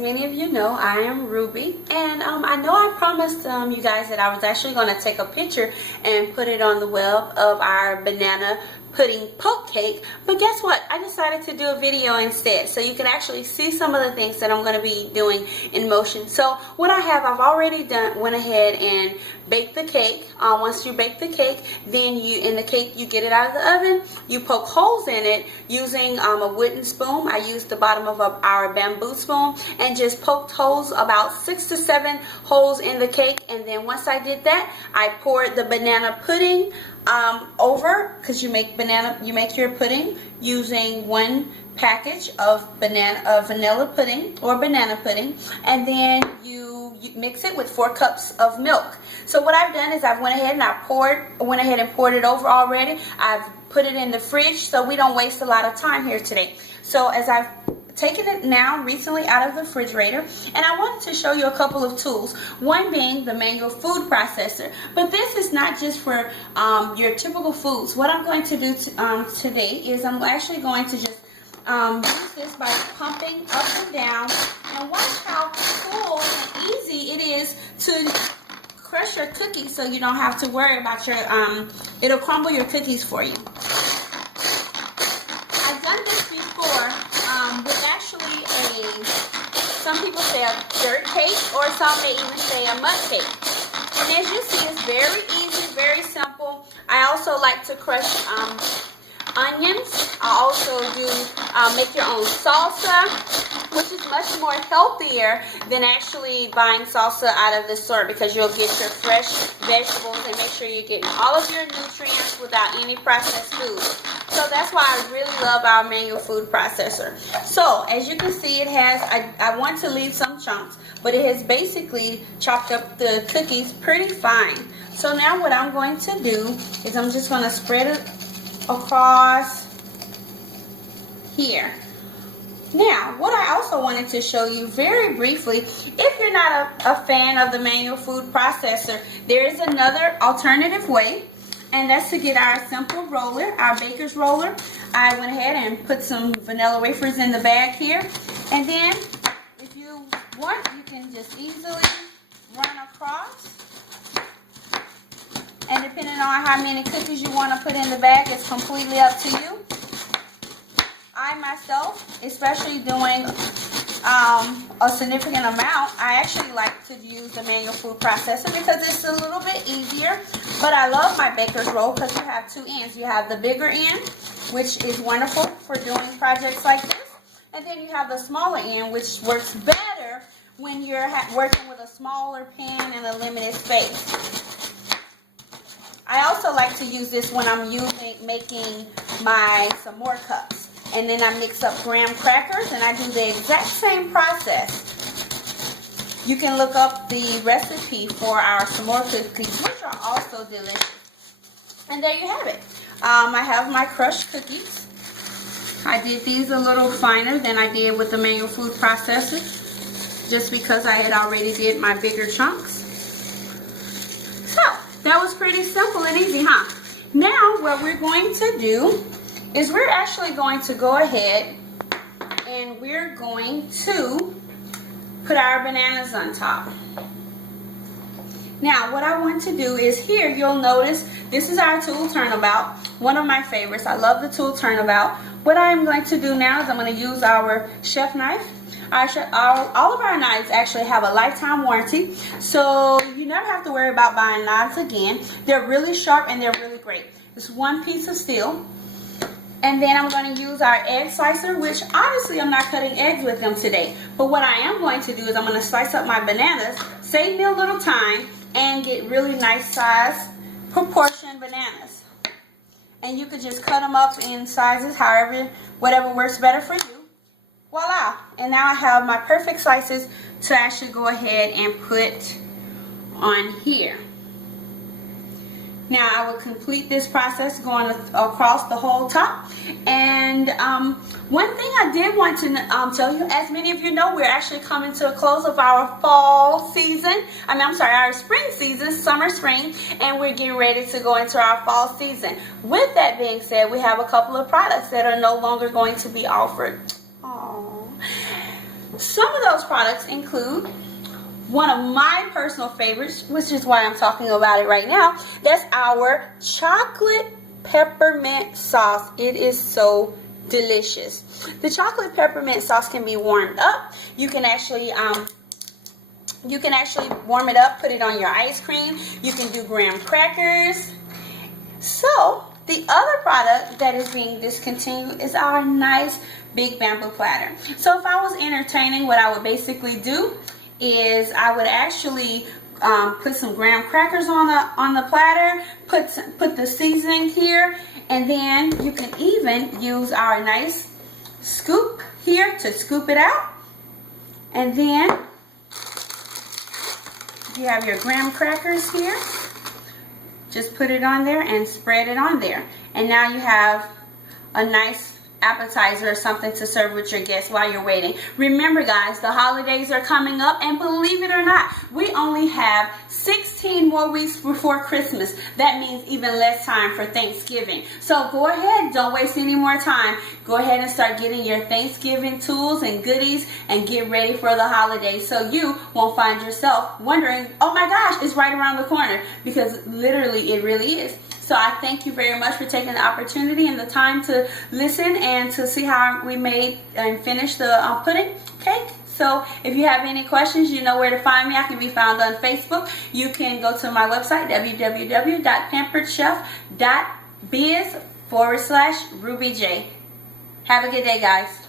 Many of you know I am Ruby, and I know I promised you guys that I was actually going to take a picture and put it on the web of our banana pudding poke cake, but guess what? I decided to do a video instead so you can actually see some of the things that I'm going to be doing in motion. So what I've already went ahead and baked the cake. Once you bake the cake, then in the cake you get it out of the oven, you poke holes in it using a wooden spoon. I used the bottom of our bamboo spoon and just poked holes, about 6 to 7 holes in the cake, and then once I did that, I poured the banana pudding over, because you make your pudding using one package of vanilla pudding or banana pudding, and then you mix it with 4 cups of milk. So what I've done is I went ahead and poured it over already. I've put it in the fridge so we don't waste a lot of time here today. So as I've taken it now recently out of the refrigerator, and I wanted to show you a couple of tools, one being the manual food processor. But this is not just for your typical foods. What I'm going to do today is I'm actually going to just use this by pumping up and down, and watch how cool and easy it is to crush your cookies so you don't have to worry about your it'll crumble your cookies for you. I've done this before with actually some people say a dirt cake, or some may even say a mud cake. And as you see, it's very easy, very simple. I also like to crush onions. I also do make your own salsa, which is much more healthier than actually buying salsa out of the store, because you'll get your fresh vegetables and make sure you're getting all of your nutrients without any processed foods. So that's why I really love our manual food processor. So as you can see, it has, I want to leave some chunks, but it has basically chopped up the cookies pretty fine. So now what I'm going to do is I'm just going to spread it across here. Now, what I also wanted to show you very briefly, if you're not a fan of the manual food processor, there is another alternative way, and that's to get our simple roller, our baker's roller. I went ahead and put some vanilla wafers in the bag here, and then if you want, you can just easily run across. And depending on how many cookies you want to put in the bag, it's completely up to you. I myself, especially doing a significant amount, I actually like to use the manual food processor because it's a little bit easier. But I love my baker's roll because you have 2 ends. You have the bigger end, which is wonderful for doing projects like this. And then you have the smaller end, which works better when you're working with a smaller pan and a limited space. I also like to use this when I'm making some more cups. And then I mix up graham crackers, and I do the exact same process. You can look up the recipe for our s'more cookies, which are also delicious. And there you have it. I have my crushed cookies. I did these a little finer than I did with the manual food processor, just because I had already did my bigger chunks. So that was pretty simple and easy, huh? Now what we're going to do is we're actually going to go ahead and we're going to put our bananas on top. Now what I want to do is, here you'll notice this is our tool turnabout, one of my favorites. I love the tool turnabout. What I'm going to do now is I'm going to use our chef knife. All of our knives actually have a lifetime warranty, so you never have to worry about buying knives again. They're really sharp and they're really great. It's one piece of steel. And then I'm going to use our egg slicer, which honestly I'm not cutting eggs with them today. But what I am going to do is I'm going to slice up my bananas, save me a little time, and get really nice size proportioned bananas. And you could just cut them up in sizes, whatever works better for you. Voila! And now I have my perfect slices to actually go ahead and put on here. Now I will complete this process going across the whole top. And one thing I did want to tell you, as many of you know, we're actually coming to a close of our fall season. Our spring season, summer, spring, and we're getting ready to go into our fall season. With that being said, we have a couple of products that are no longer going to be offered. Aww. Some of those products include one of my personal favorites, which is why I'm talking about it right now. That's our chocolate peppermint sauce. It is so delicious. The chocolate peppermint sauce can be warmed up. You can actually warm it up, put it on your ice cream. You can do graham crackers. So the other product that is being discontinued is our nice big bamboo platter. So if I was entertaining, what I would basically do is I would actually put some graham crackers on the platter, put the seasoning here, and then you can even use our nice scoop here to scoop it out. And then you have your graham crackers here. Just put it on there and spread it on there. And now you have a nice appetizer or something to serve with your guests while you're waiting. Remember guys, the holidays are coming up, and believe it or not, we only have 16 more weeks before Christmas. That means even less time for Thanksgiving. So go ahead, don't waste any more time. Go ahead and start getting your Thanksgiving tools and goodies and get ready for the holidays, so you won't find yourself wondering, oh my gosh, it's right around the corner, because literally it really is. So I thank you very much for taking the opportunity and the time to listen and to see how we made and finished the pudding cake. So if you have any questions, you know where to find me. I can be found on Facebook. You can go to my website, www.pamperedchef.biz/RubyJ. Have a good day, guys.